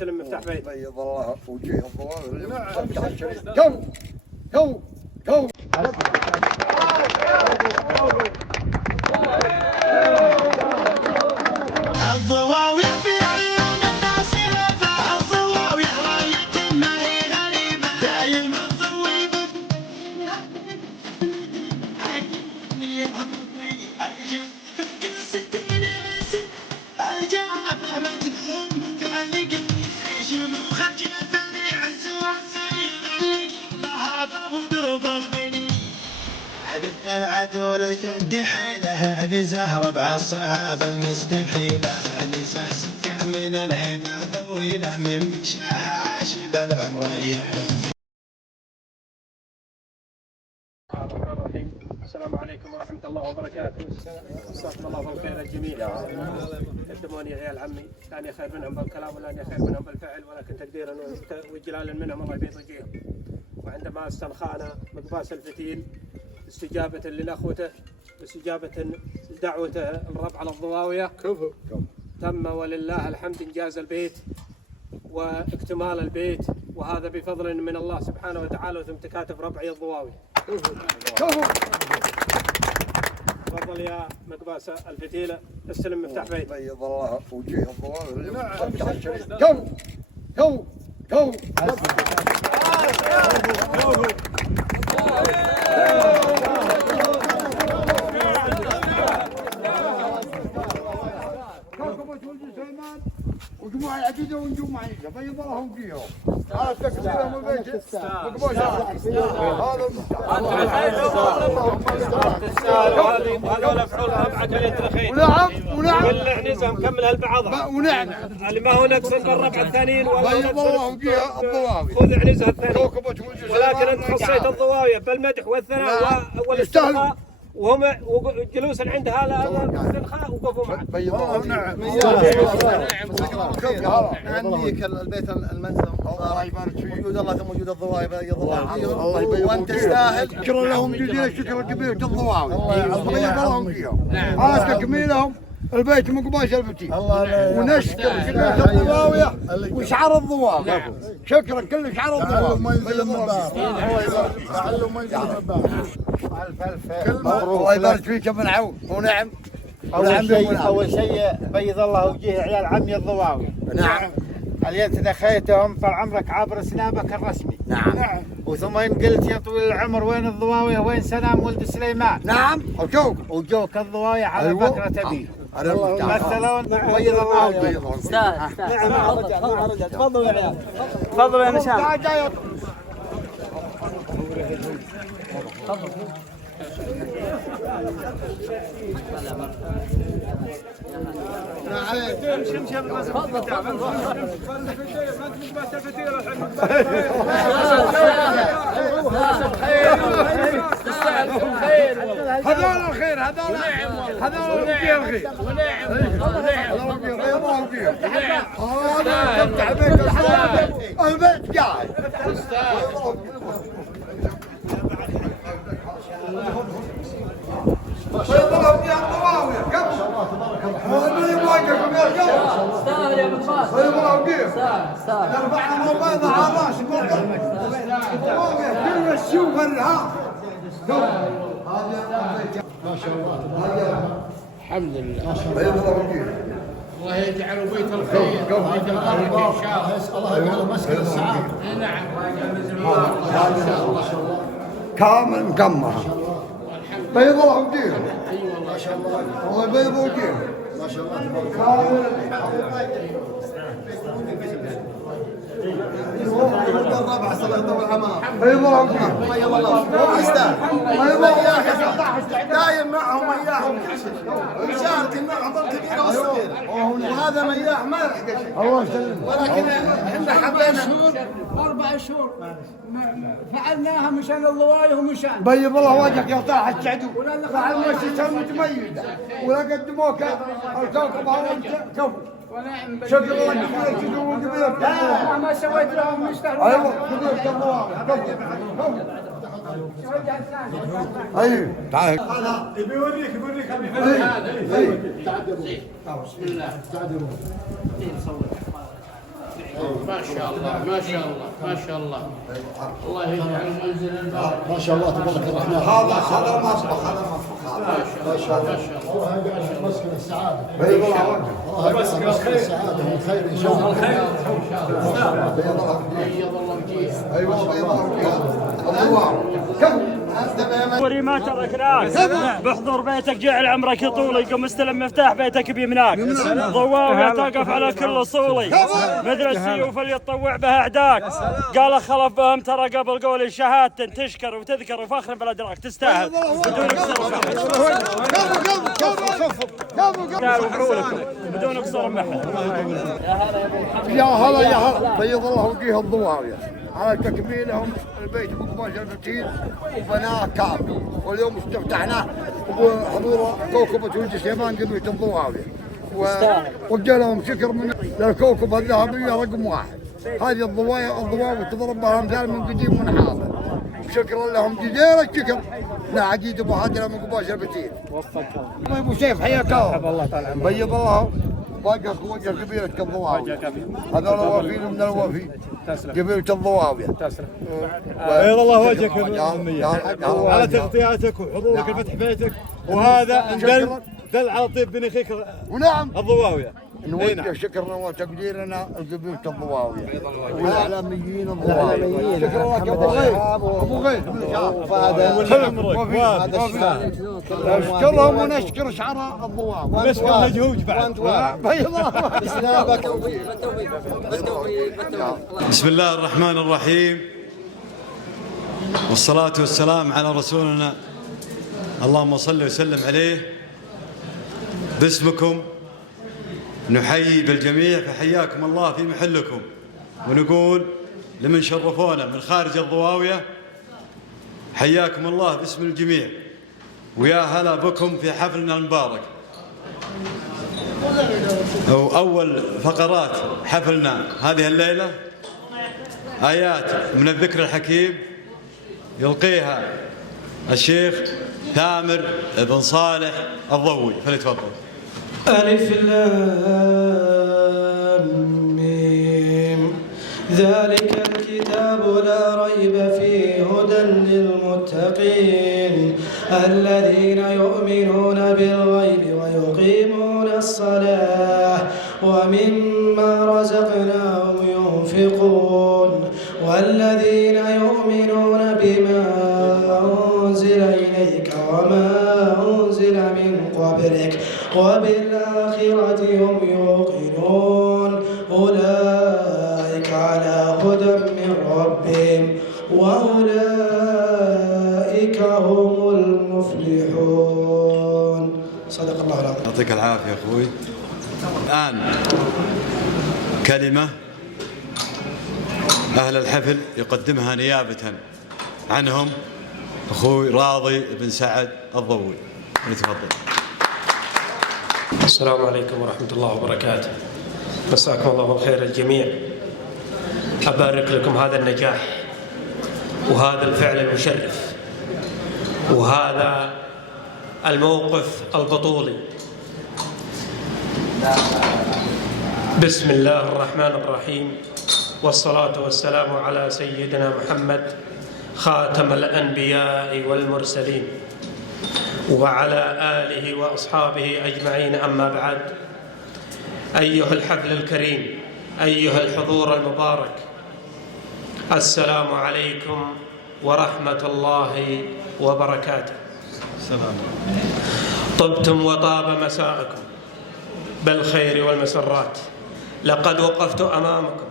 سلم مفتاح بيت. بيض الله وجيه الضوابط. جو جو جو. الضواوي في عيون الناس رفع الضواوي راية ما هي غريبة دايما ضويبة عدول يد حيله هذه زهرة بعصاب المستحيلة هذه ساسكة من الهنا طويلة من مشاها عاشب العمرية. السلام عليكم ورحمة الله وبركاته. مساكم الله بالخير الجميع. قدموني عيال عمي، لاني خير منهم بالكلام ولاني خير منهم بالفعل، ولكن تقديرا وجلالا منهم الله يبيض وجيههم. وعندما استنخانا مقباس الفتيل استجابة لنخوته واستجابة لدعوته الرب على الضواوية تم ولله الحمد إنجاز البيت واكتمال البيت، وهذا بفضل من الله سبحانه وتعالى وثم تكاتف ربعي الضواوي. تفضل يا مقباس الفتيلة استلم مفتاح بيت. بيض الله وجيه الضوابط. جو جو جو. وجموع العقيدة ونجوم عيشة بيض الله وجيههم. هذا تكسيرهم البيت مقبوس. هذول فحول ربعة اليترخين. ونعم كل نزهم كمل هالبعضها. ونعم اللي ما هو نقص الربعة الثانيين بيض الله وجيه الضواوي. خذ عنزها الثاني. ولكن انت خصيت الضواوية بالمدح والثناء والاسترخاء، وهم جلوسا عند هذا الاسترخاء وقفوا معه. بيض الله. نعم. نهنيك البيت المنزل الله يبارك فيك. وجود الله ثم وجود الضواوي بيض الله الله يبارك فيك. وانت تستاهل. شكرا لهم جزيلا الشكر الكبير الضواوي. بيض الله وجيههم. هذا تكميلهم البيت مقباس الفتيل. ونشكر كلمة الضواوية وشعار الضواوي. شكرا كل شعار الضواوي. الله يبارك فيك يا ابن عون. ونعم. أول شيء بيض الله وجيه عيال عمي الضواوي. نعم. اليوم تدخيتهم طال عمرك عبر سنابك الرسمي. نعم. وثم إن قلت يا طويل العمر وين الضواوي وين سلام ولد سليمان. نعم. وجوك الضواوي على أيوة. بكرة أبيه. مثلون بيض الله وجيه. نعم تفضلوا يا عيال. تفضلوا يا نشام. هذول الخير هذول الخير الخير البيت قاعد استاهل يا مقباس. استاهل. رفعنا البيضة على راسك كل الشوف الها. ما شاء الله الحمد لله. الله يجعله بيت الخير وبيت البركه ان شاء الله. الله يجعله مسكن السعاده. نعم. ما شاء الله كامل مكمل. بيض الله وجيه. ايوه ما شاء الله. والله بيض وجيه. ما شاء الله. كامل. الرابعة صلاة والعمار. بيض الله وجيه. بيض الله هو يستاهل. بيض الله دايم معهم مياهم وشارك معهم الكبيرة والصغيرة. وهذا مياح ما يلحق شيء. الله يسلمك. ولكن احنا حبينا 4 شهور فعلناها مشان الضواوي ومشان بيض الله وجهك يا طاح السعدو. راح المؤسسة متميزة ولا قدموك الكوكب هذا كفو. ونعم. شكرا لك كل تدور قبيلك. ما سويت لهم يستاهلون. ايوه قبيلك الله. ايوه تعال. بيوريك بسم الله. ما شاء الله ما شاء الله ما شاء الله. الله يجعل منزل البركة. ما شاء الله تبارك الرحمن. هذا المطبخ ما شاء الله. الله يجعل مسكن السعادة. بيض الله وجهك. الله يجعل مسكن السعادة والخير إن شاء الله. بيض الله وجهك. ايوه بيض الله وجهك. الله كم وري ما تركناك بحضور بيتك جعل عمرك يطولي قم استلم مفتاح بيتك بيمناك ضواوية تقف على كل صولي مثل السيوف اللي تطوع بها اعداك قال خلف بهم ترى قبل قولي شهادة تشكر وتذكر وفخر بالادراك تستاهل بدون بدون قصر محل. يا هلا يا هلا بيض الله وجه الضواوية على تكميلهم البيت مقباش الفتيل وبناه كامل واليوم استفتحناه بحضور كوكبة ولد سليمان قبيلة الضواوية ووجه لهم شكر من الكوكبة الذهبية رقم 1. هذه الضواوي تضرب بها امثال من قديم ومن حاضر شكرا لهم جزيل الشكر. لا عجيب ابو هادر من قباش الفتيل. وفقكم ابو سيف حياك الله. بيض الله باقي وجه قبيلة الضواوية هذول وافين من الوافين قبيلة الضواوية. بيض الله وجهك على تغطياتك وحضورك لفتح بيتك وهذا دل على طيب بن اخيك ونعم الضواوية. نوجه شكرنا وتقديرنا لقبيلة الضواوية والإعلاميين الضواوية. شكرا لك أبو غيث أبو غيث نشكرهم ونشكر شعراء الضواوية نشكر مجهود بعد. بسم الله الرحمن الرحيم والصلاة والسلام على رسولنا اللهم صل وسلم عليه. باسمكم نحيي بالجميع فحياكم الله في محلكم ونقول لمن شرفونا من خارج الضواوية حياكم الله باسم الجميع ويا هلا بكم في حفلنا المبارك. أول فقرات حفلنا هذه الليلة آيات من الذكر الحكيم يلقيها الشيخ ثامر بن صالح الضوي فليتفضل. ألف لام ميم ذلك الكتاب لا ريب فيه هدى للمتقين الذين يؤمنون بالغيب ويقيمون الصلاة ومما رزقناهم ينفقون والذين يؤمنون بما أنزل إليك وما أنزل من قبلك وبالآخرة هم يوقنون أولئك على هدى من ربهم وأولئك هم المفلحون. صدق الله العظيم. يعطيك العافية أخوي. الآن كلمة أهل الحفل يقدمها نيابة عنهم أخوي راضي بن سعد الضوي. يتفضل. السلام عليكم ورحمة الله وبركاته. مساكم الله بالخير الجميع. أبارك لكم هذا النجاح وهذا الفعل المشرف وهذا الموقف البطولي. بسم الله الرحمن الرحيم والصلاة والسلام على سيدنا محمد خاتم الأنبياء والمرسلين وعلى آله وأصحابه أجمعين. أما بعد، أيها الحفل الكريم، أيها الحضور المبارك، السلام عليكم ورحمة الله وبركاته. طبتم وطاب مساءكم بالخير والمسرات. لقد وقفت أمامكم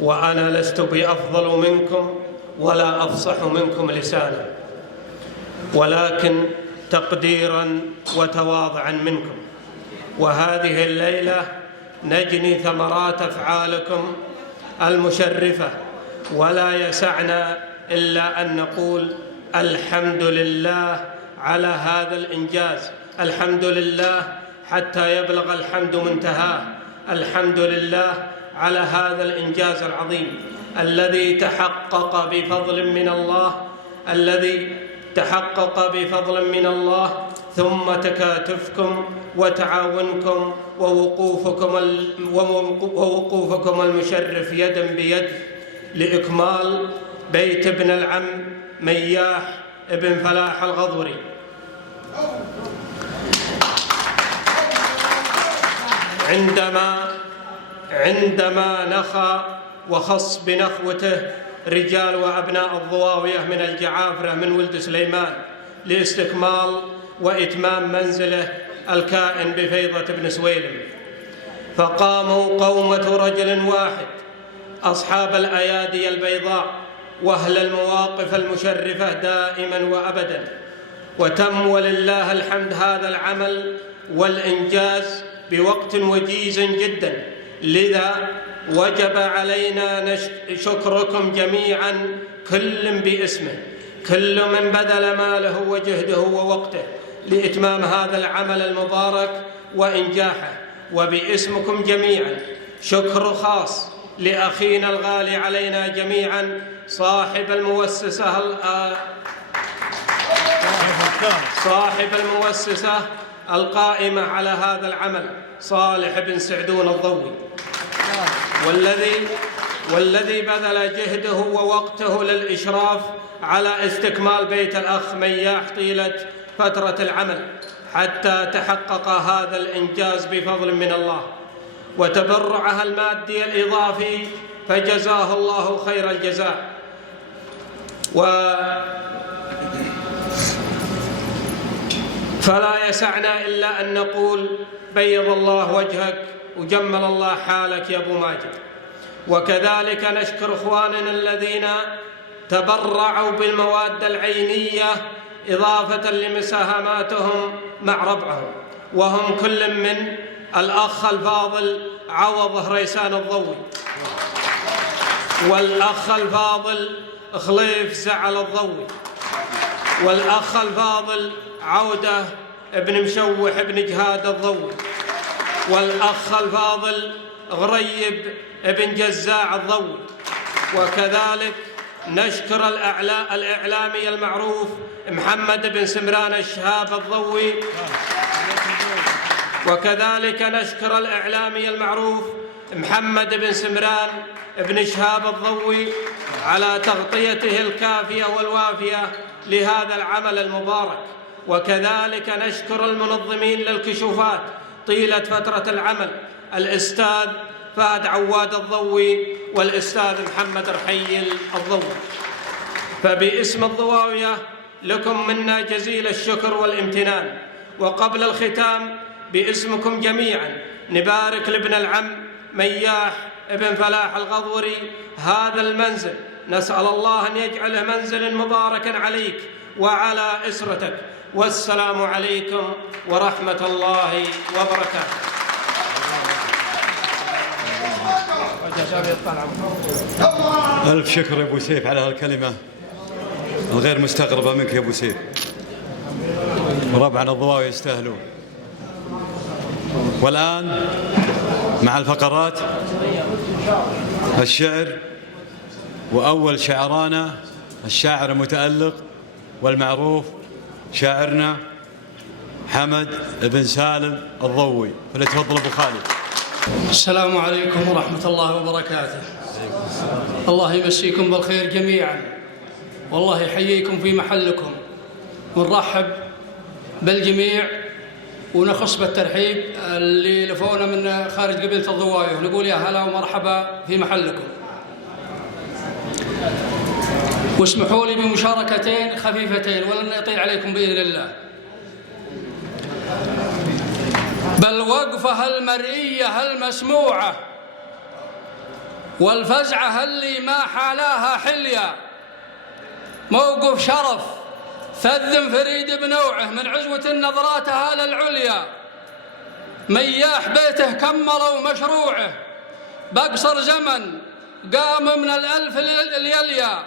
وأنا لست بأفضل منكم ولا أفصح منكم لسانا، ولكن تقديرا وتواضعا منكم. وهذه الليلة نجني ثمرات أفعالكم المشرفة، ولا يسعنا إلا أن نقول الحمد لله على هذا الإنجاز. الحمد لله حتى يبلغ الحمد منتهاه. الحمد لله على هذا الإنجاز العظيم الذي تحقق بفضل من الله، الذي تحقق بفضل من الله ثم تكاتفكم وتعاونكم ووقوفكم المشرف يدا بيد لإكمال بيت ابن العم مياح ابن فلاح الغضوري. عندما نخى وخص بنخوته رجال وأبناء الضواوية من الجعافرة من ولد سليمان لاستكمال وإتمام منزله الكائن بفيضة بن سويلم، فقاموا قومة رجل واحد أصحاب الأيادي البيضاء وأهل المواقف المشرفة دائما وأبدا، وتم ولله الحمد هذا العمل والإنجاز بوقت وجيز جدا، لذا وجب علينا شكركم جميعا كل باسمه، كل من بذل ماله وجهده ووقته لإتمام هذا العمل المبارك وإنجاحه. وباسمكم جميعا شكر خاص لأخينا الغالي علينا جميعا صاحب المؤسسة القائمة على هذا العمل صالح بن سعدون الضوي، والذي بذل جهده ووقته للإشراف على استكمال بيت الأخ مياح طيلة فترة العمل حتى تحقق هذا الإنجاز بفضل من الله وتبرعها المادي الإضافي، فجزاه الله خير الجزاء. فلا يسعنا إلا أن نقول بيض الله وجهك وجمل الله حالك يا أبو ماجد. وكذلك نشكر إخواننا الذين تبرعوا بالمواد العينية إضافة لمساهماتهم مع ربعهم، وهم كل من الأخ الفاضل عوض هريسان الضوي، والأخ الفاضل خليف زعل الضوي، والأخ الفاضل عودة ابن مشوح ابن جهاد الضوي، والأخ الفاضل غريب ابن جزاع الضوي. وكذلك نشكر الإعلامي المعروف محمد بن سمران الشهاب الضوي، وكذلك نشكر الإعلامي المعروف محمد بن سمران بن شهاب الضوي على تغطيته الكافية والوافية لهذا العمل المبارك. وكذلك نشكر المنظمين للكشوفات طيلة فترة العمل الأستاذ فهد عواد الضوي والأستاذ محمد رحيل الضوي. فباسم الضواوية لكم منا جزيل الشكر والامتنان. وقبل الختام باسمكم جميعا نبارك لابن العم مياح ابن فلاح الغضوري هذا المنزل، نسأل الله أن يجعله منزلا مباركا عليك وعلى أسرتك، والسلام عليكم ورحمة الله وبركاته. ألف شكر يا أبو سيف على هالكلمة الغير مستغربة منك يا أبو سيف، وربعنا الضواوي يستاهلون. والآن مع الفقرات الشعر، وأول شعرانا الشاعر المتألق والمعروف شاعرنا حمد بن سالم الضوي، فليتفضل أبو خالد. السلام عليكم ورحمة الله وبركاته. الله يمسيكم بالخير جميعا، والله يحييكم في محلكم، ونرحب بالجميع ونخص بالترحيب اللي لفونا من خارج قبيلة الضواوية، نقول يا هلا ومرحبا في محلكم. واسمحوا لي بمشاركتين خفيفتين ولن يطيل عليكم بإذن الله. بالوقفة المرئية المسموعة والفزعة اللي ما حالاها حلية، موقف شرف فذ فريد بنوعه من عزوة نظراتها للعليا، مياح بيته كملوا مشروعه بقصر زمن قام من الألف اليليا،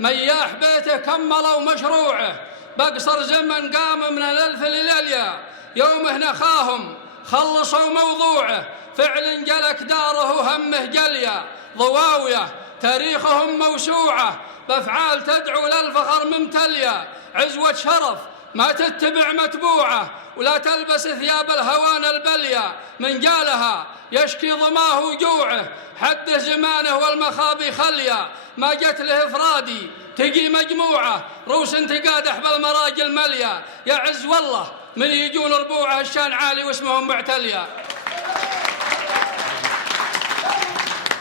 مياح بيته كملوا مشروعه بقصر زمن قام من الألف اليليا، يومه نخاهم خلصوا موضوعه فعل جلك داره وهمه جليا، ضواوية تاريخهم موسوعة بأفعال تدعو للفخر ممتلية، عزوة شرف ما تتبع متبوعة ولا تلبس ثياب الهوان البلية. من جالها يشكي ظماه وجوعه، حد زمانه والمخابي خليا. ما جت له افرادي تجي مجموعة، روس تقادح بالمراجل مليا. يا عز والله من يجون ربوعه الشان عالي واسمهم معتليا.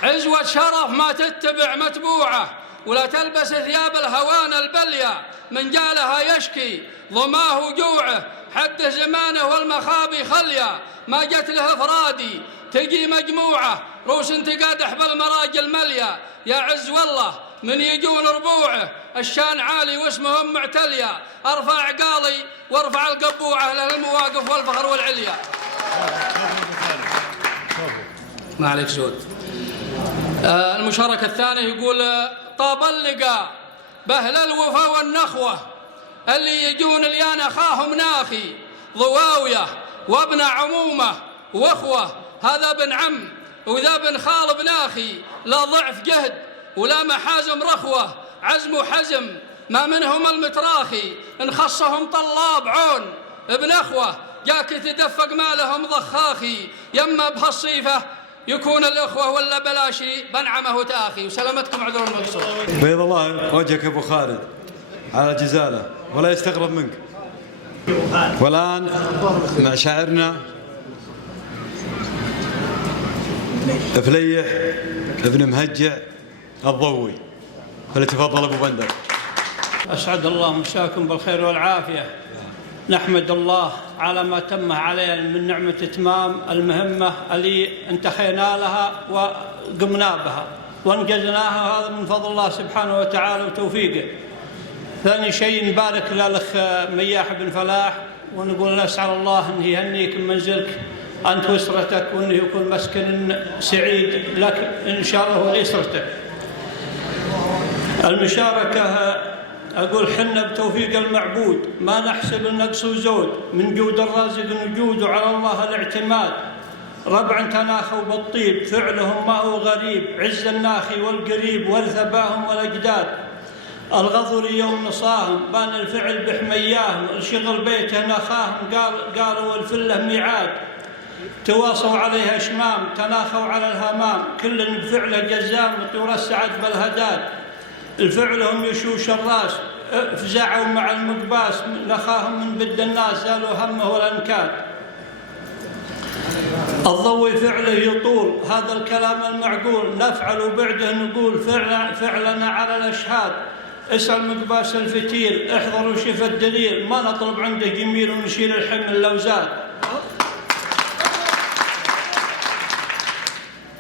عزوة شرف ما تتبع متبوعة ولا تلبس ثياب الهوان البلية. من جالها يشكي ظماه وجوعه، حد زمانه والمخابي خليا. ما جت له افرادي تجي مجموعة، روس تقادح بالمراجل مليا. يا عز والله من يجون ربوعه الشان عالي واسمهم معتليا. ارفع عقالي وارفع القبوعة للمواقف والفخر والعليا. ما عليك زود. المشاركة الثانية يقول طاب اللقاء بأهل الوفا والنخوة، اللي يجون اليان أخاهم ناخي. ضواوية وابن عمومة واخوة، هذا بن عم وذا بن خال بناخي. لا ضعف جهد ولا محازم رخوة، عزم وحزم ما منهم المتراخي. إن خصهم طلاب عون ابن أخوة، جاك تدفق مالهم ضخاخي. يما بهالصيفة يكون الأخوة ولا بلاشي بنعمه تاخي. وسلامتكم عذر المقصود. بيض الله وجهك أبو خالد على جزالة ولا يستغرب منك. والآن مع شاعرنا فليح ابن مهجع الضوي، فليتفضل أبو بندر. أسعد الله مساكم بالخير والعافية. نحمد الله على ما تم علينا من نعمة إتمام المهمة اللي انتخينا لها وقمنا بها وانجزناها، هذا من فضل الله سبحانه وتعالى وتوفيقه. ثاني شيء نبارك للأخ مياح بن فلاح ونقول نسأل الله أن يهنيك من منزلك أنت وأسرتك، وأنه يكون مسكن سعيد لك إن شاء الله ولأسرتك. المشاركة أقول حنا بتوفيق المعبود ما نحسب النقص وزود، من جود الرازق نجود وعلى الله الاعتماد. ربع تناخوا بالطيب فعلهم ما هو غريب، عز الناخي والقريب ورثباهم والأجداد. الغضر يوم نصاهم بان الفعل بحمياهم، الشغل بيته نخاهم قالوا الفله ميعاد. تواصوا عليها اشمام تناخوا على الهمام، كل بفعله جزام طور السعد بالهداد. الفعلهم يشوش الراس فزعوا مع المقباس، نخاهم من بد الناس زالوا همه والانكاد. الضوي فعله يطول هذا الكلام المعقول، نفعل وبعده نقول فعلنا على الاشهاد. اسأل مقباس الفتيل احضر وشوف الدليل، ما نطلب عنده جميل ونشيل الحمل لو زاد.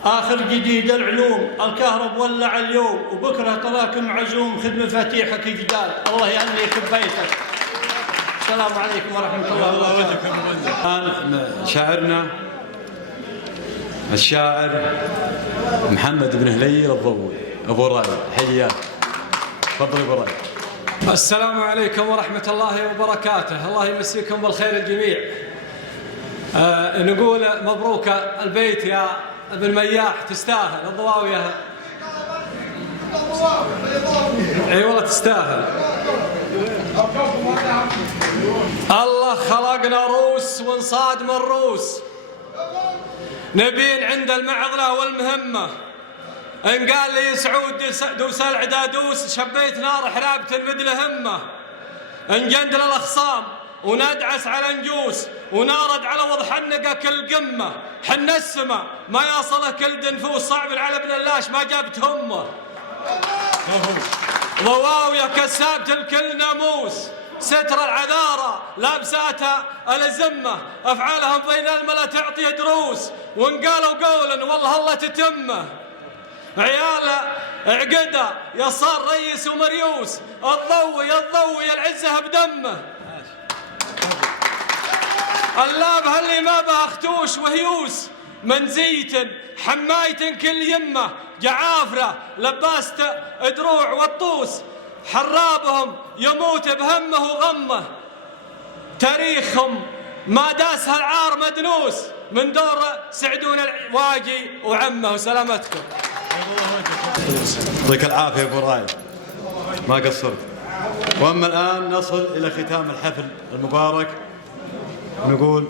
آخر جديد العلوم الكهرب ولع اليوم، وبكرة طلاكم عزوم خذ مفاتيحك جداد. الله يهنيك ببيتك. السلام عليكم ورحمة الله وبركاته. الآن شاعرنا الشاعر محمد بن هليل الضوي أبو راي، حياك. تفضل أبو راي. السلام عليكم ورحمة الله وبركاته. الله يمسيكم بالخير الجميع. نقول مبروك البيت يا ابن مياح، تستاهل الضواوية. اي والله تستاهل. الله خلقنا روس ونصاد من روس، نبين عند المعضلة والمهمة. ان قال لي سعود دوس العدادوس، شبيت نار حرابة مثل همه. ان جندل الاخصام وندعس على نجوس، ونارد على وضح النقا كل قمه. حنا السما ما يصله كل دنفوس، صعب على ابن اللاش ما جابت همه. ضواوية كسابت الكل ناموس، ستر العذارى لابساتها الازمه. افعالهم بين الملا تعطي دروس، وان قالوا قولا والله الله تتمه. عياله عقده يا صار ريس ومريوس، الضوي العزه بدمه. اللابه اللي ما بها اختوش وهيوس، من زيت حماية كل يمه. جعافره لباسته دروع والطوس، حرابهم يموت بهمه وغمه. تاريخهم ما داسها العار مدنوس، من دور سعدون الواجي وعمه. وسلامتكم. يعطيك العافية أبو راي، ما قصرت. وأما الآن نصل إلى ختام الحفل المبارك، ونقول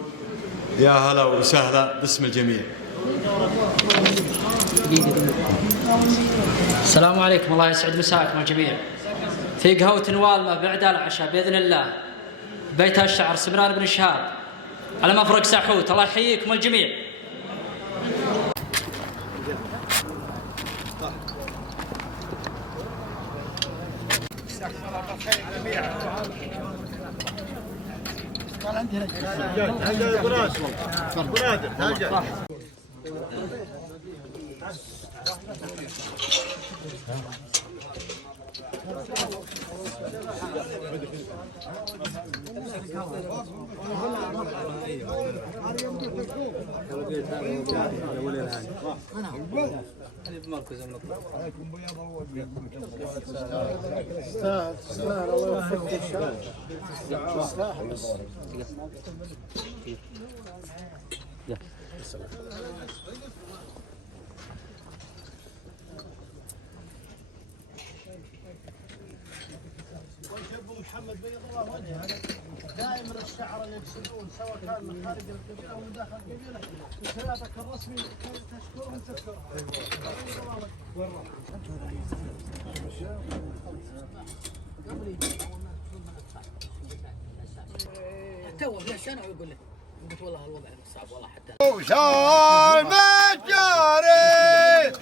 يا هلا وسهلا باسم الجميع. السلام عليكم، الله يسعد مساكم الجميع. في قهوة والمة بعد العشاء بإذن الله، بيت الشعر سمران بن شهاب على مفرق ساحوت. الله يحييكم الجميع. محمد بيض الله وجهه دائما الشعر اللي يقصدون سواء كان من خارج القبيله او من داخل القبيله وكلامك الرسمي تشكرهم تذكرهم. تو في سنه ويقول لك قلت والله الوضع صعب والله حتى وشال مجاري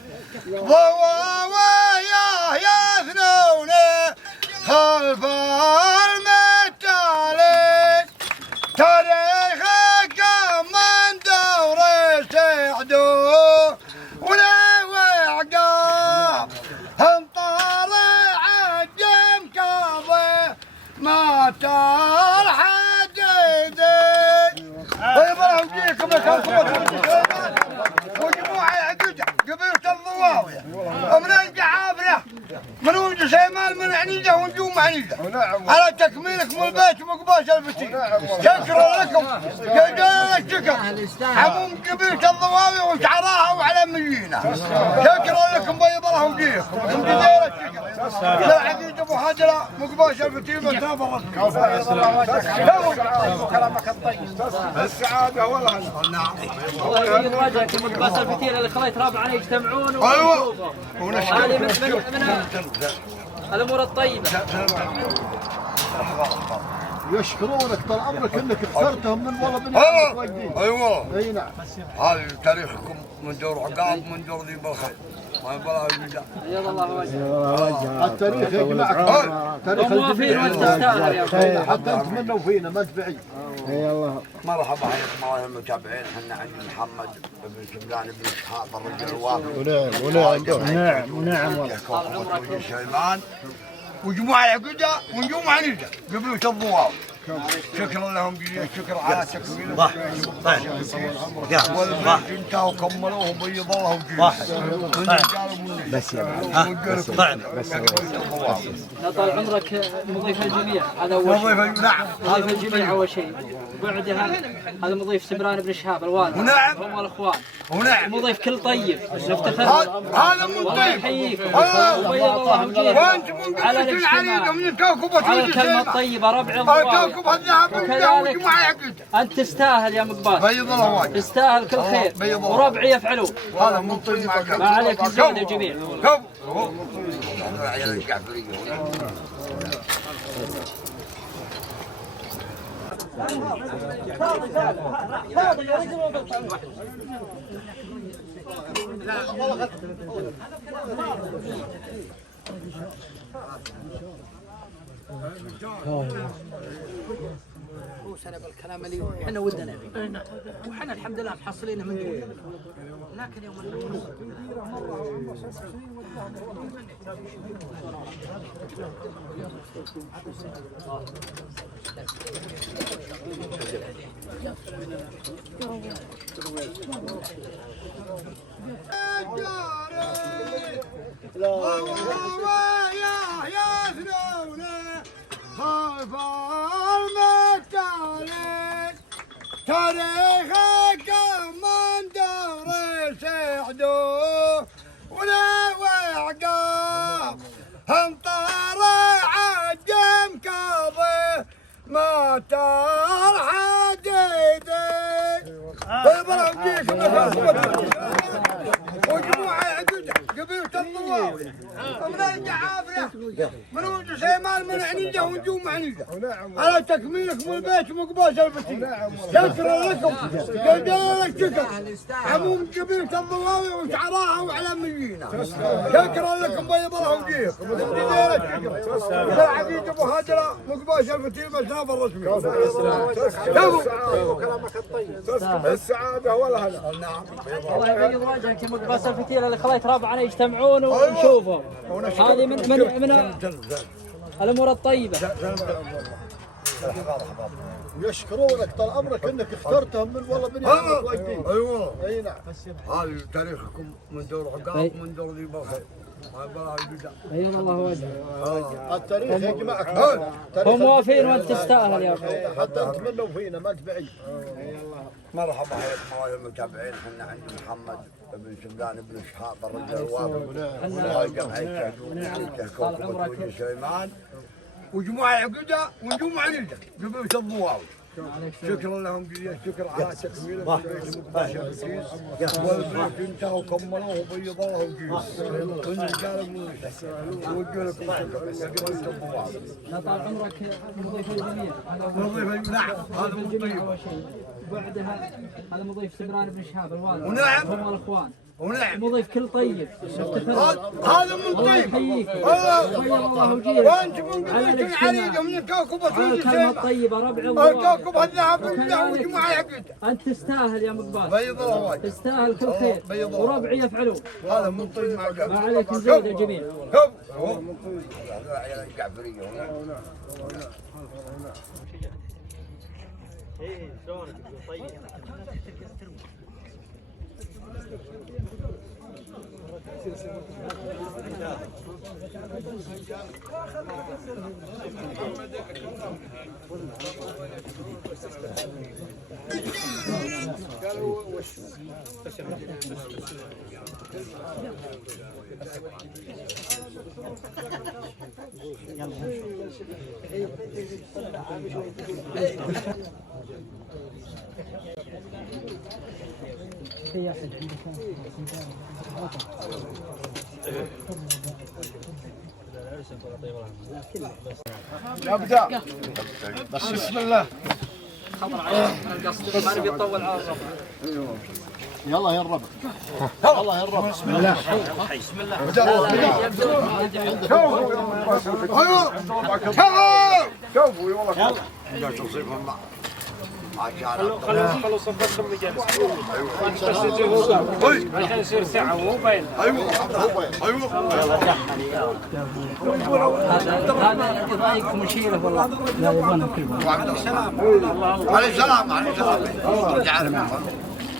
ضواويه يثنون خلف المتالي تاريخك من دور سعدو ولا وعقاب هم طالع الجم كاظي ما ترحديدي ويبرهم جيكم وجموعة يعقد قبيلة الضواوية من الجعابرة من ولد سيمان من عنيدة ونجوم عنيدة على تكميلكم البيت ومقباش الفتيل. شكرا لكم جزيل الشكر عموم قبيلة الضواوية وشعراها وعلميينا. شكرا لكم بيض الله وجيكم جزيل الشكر. يا عزيز ابو حجرة مقباش الفتيل وتابع كلامك الطيب السعاده والله. الله يبيض وجهك مقباس الفتيل اللي خليت رابع عليه يجتمعون. ايوه هذه من الامور الطيبه. يشكرونك طال عمرك انك اخترتهم من والله بن ايوه اي نعم. هذا تاريخكم من دور عقاب من دور ذي بالخير ما يبغى يرجع. بيض الله وجهك. التاريخ يجمعكم. تاريخ موافين وانت تستاهل يا اخوي. حتى انت منه وفينا ما انت بعيد. اي الله. مرحبا عليكم ايها المتابعين. احنا عند محمد بن سمران بن اسحاق الرجل الوافي. ونعم والله. سليمان وجموعة يعقودة ونجوم عنيدة قبيلة الضواو. شكرا لهم جزيل الشكر على تكميلهم والبيت انتهوا وكملوه بيض الله وجيهم بس يا طال عمرك مضيف الجميع. هذا اول شيء. نعم مضيف الجميع اول شيء. بعدها هذا مضيف سمران بن شهاب الوالد. ونعم هم الاخوان. ونعم مضيف كل طيب. نفتخر هذا من طيب. يحييكم وبيض الله وجيكم على الاجتماع على الكلمة الطيبة ربع الضواوي. وكذلك انت تستاهل يا مقباس. بيض الله وجهك. تستاهل كل خير وربع يفعلون. هذا من طيب ما عليك الزود يا جميع. هو سنة بالكلام اللي احنا ودنا فيه وحنا الحمد لله محصلينه من دون لكن يوم تاريخك من دور سعدو ولا وعقاب هم طالع بطل حديدي بيضرب جيش وجموعة عدد قبيلة الضواوي ومن الجعافرة من ولد سليمان من عنيدة ونجوم عنيدة على تكميلكم البيت مقباس البتين شكرا لكم جزيل الشكر عموم قبيلة الضواوي وشعراها وعلميينا شكرا لكم بيض الله وجيهكم جزيل الشكر يا عقيد ابو هاجرة مقباس البتين مسافة الرسمي كلامك الطيب السعادة والهنا نعم الله يبيض وجهك يا مقباس الفتيل اللي خليت ربعنا يجتمعون ونشوفهم هذه من الامور الطيبه يشكرونك طال عمرك انك اخترتهم من والله بني واجدين. ايوه اي نعم. هذا تاريخكم من دور عقاب من دور ذي بخير. بيض الله وجهك. التاريخ يجمعك. هم موافين وانت تستاهل يا اخي. حتى انت منه فينا ما تبعي. مرحبا يا المتابعين احنا عند محمد بن سمدان بن شهاب الرجل الوافد سليمان وجموعة عقدة ونجوم عنيدة قبيلة الضواوي. شكرا لهم جزيل الشكر على تكميلهم والبيت انتهوا وكملوه وبيض الله وجيس والرجال ووجه لكم شكر يا قبيلة الضواوي. لا طال عمرك مضيف الجميع. مضيف نعم هذا مضيف. وبعدها هذا مضيف سمران بن شهاب الوالد. ونعم هم الاخوان. ونعم مضيف كل طيب. هذا من طيب. الله وجيهك. وانت من قبيلة العريقة من الكوكب الكلمة الطيبة ربع الله. الكوكب الذهب بالله وجماعة عقد. انت تستاهل يا مقبال. بيض الله وجهك. تستاهل كل خير. وربعي يفعلون. هذا من طيب ما عليك نزود يا جميل. هو من طيب. هذا عيال الجعفرية. ايه شلونك طيب نبدأ بس بسم الله خطر عليك القصد ما نبي نطول على الربع. يلا يا الربع يلا يا الربع بسم الله بسم الله شوفوا والله يلا توصيفهم مع خلوا صفاتهم مجالس بس الحين يصير ساعة مو باين. ايوه هذا رايكم نشيله والله. لا يبغون كلمة. عليه السلام عليه السلام.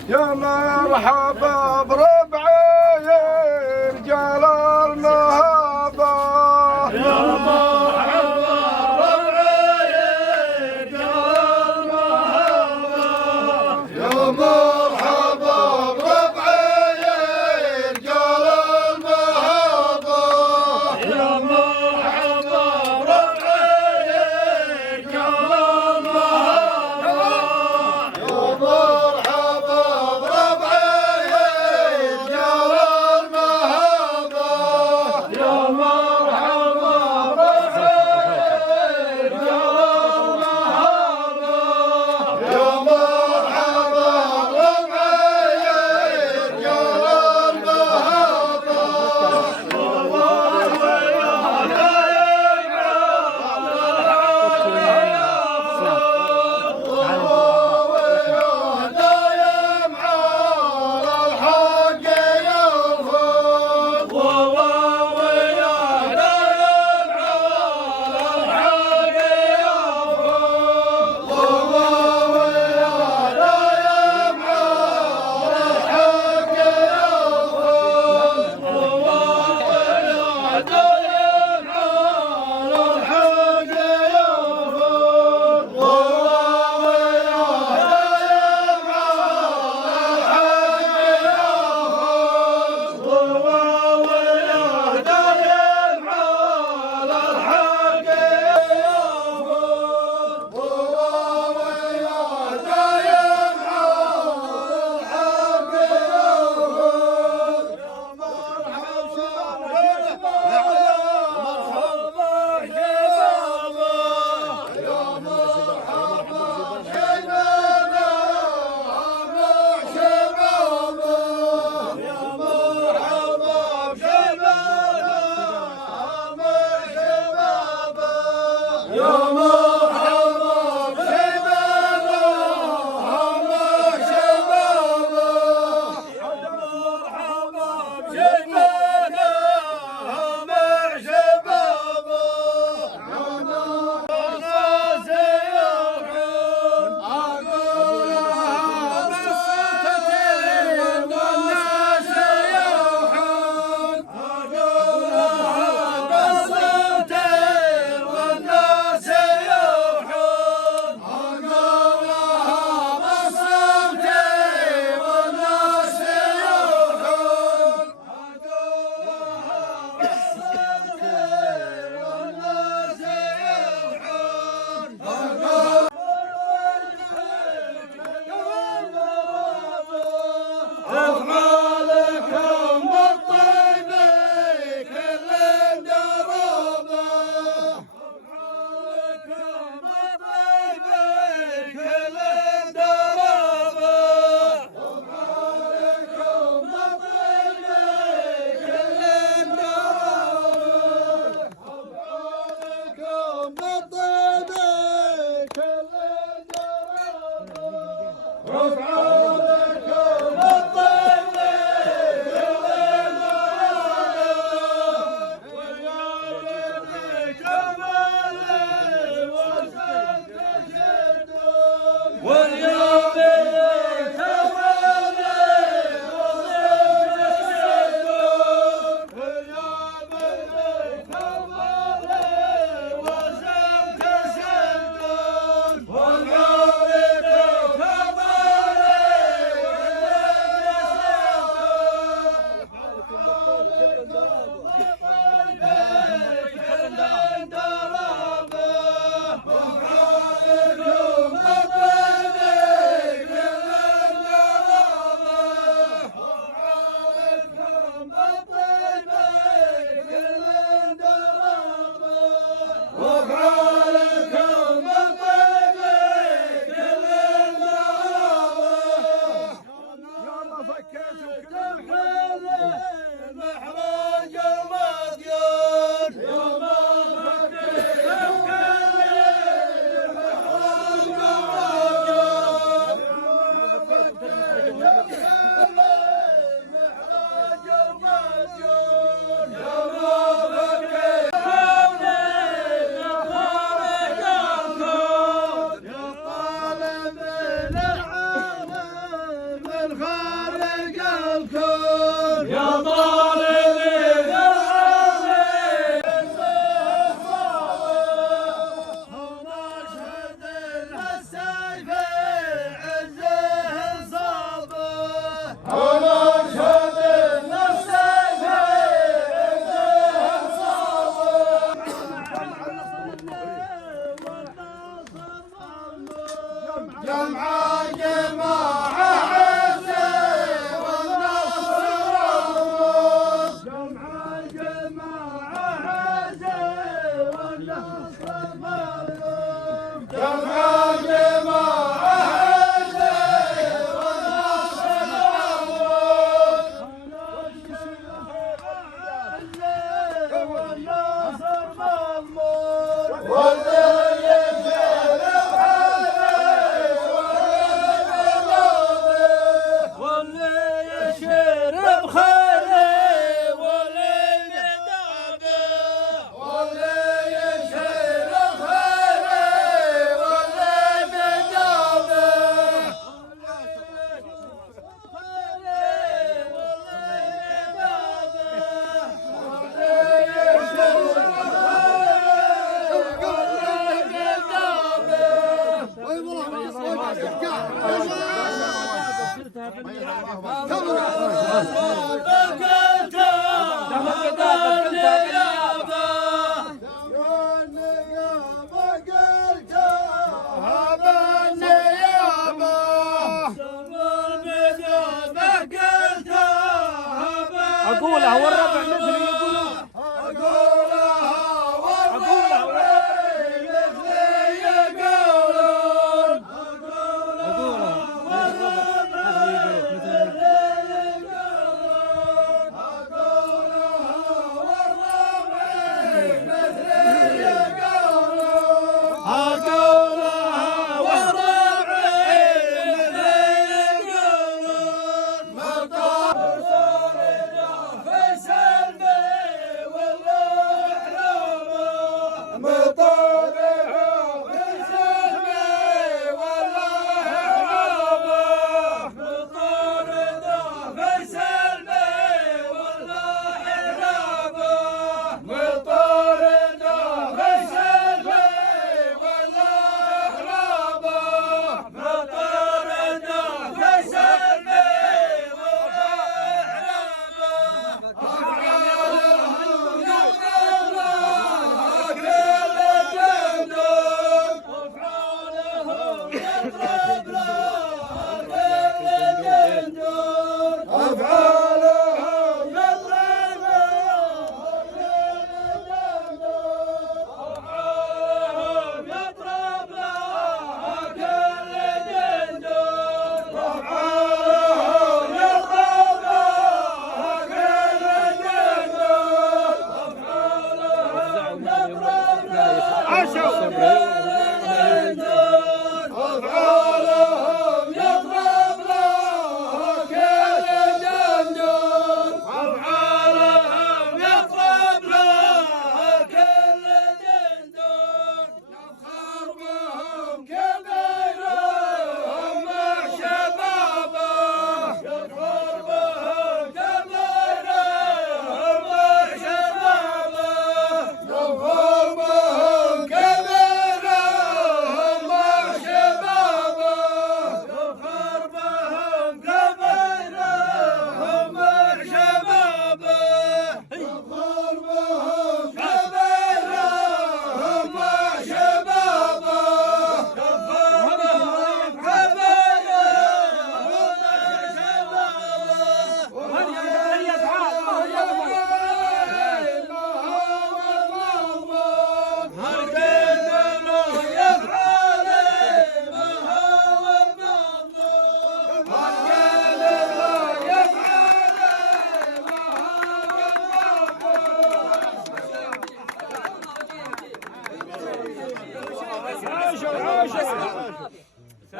يا مرحبا بربعي يا رجال المهابة يا مرحبا بربعي يا رجال المهابة يا مرحبا بربعي يا رجال المهابة يا مرحبا بربعي يا رجال المهابة يا مرحبا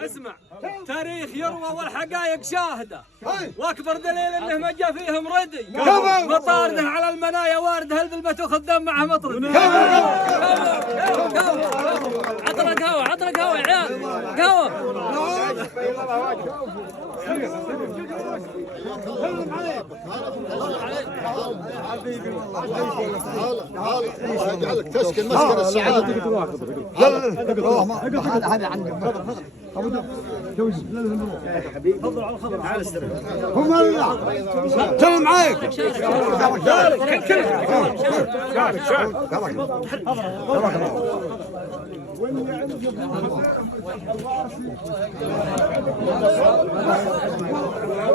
اسمع، تاريخ يروى والحقائق شاهده، واكبر دليل انه ما جاء فيهم ردي مطارده على المنايا وارده البلبه تاخذ دم معها مطرد. عطنا قهوه، عطنا قهوه يا عيال، قهوه. يجعلك تسكن مسكن السعاده. هذا عندك تفضل على الخضر. تعال استلم. هم سلم معاك.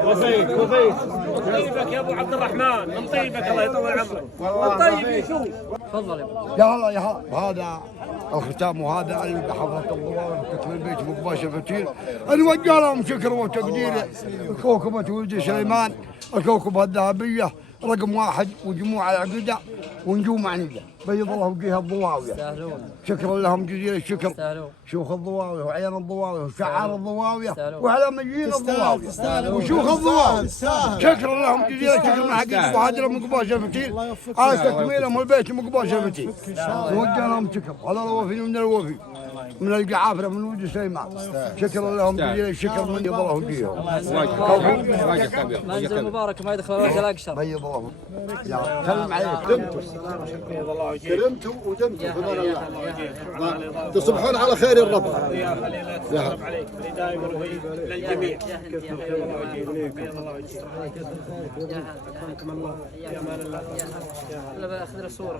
وفيك من طيبك يا ابو عبد الرحمن، من طيبك الله يطول عمرك. من طيب يشوف. تفضل يا الله يا وهذا الختام، وهذا اللي بحضرة الله في تكميل بيت مقباش الفتيل. نوجه لهم شكر وتقدير كوكبة ولد سليمان، الكوكبة الذهبية رقم 1 وجموع العقيدة ونجوم عنيدة، بيض الله وجيها الضواوية. شكرا لهم جزيل الشكر، شيوخ الضواوية وعيان الضواوية وشعار الضواوية وعلى مجيين الضواوية وشيوخ الضواوية. شكرا لهم جزيل الشكر من حقيقة وهادر مقباش الفتيل على تكميلهم البيت مقباش الفتيل. نوجه لهم شكر، هذا الوفي من الوفي من الجعافرة من ولد سليمان. شكرا لهم جزيل الشكر من بيض الله وجيهم. منزل مبارك ما يدخل وجه الاقشر. بيض الله يا سلم عليك. كرمتوا ودمتوا بمان الله. تصبحون على خير الرب. يا عليك دائما للجميع. الله. يا امان الله. يلا باخذ له صوره.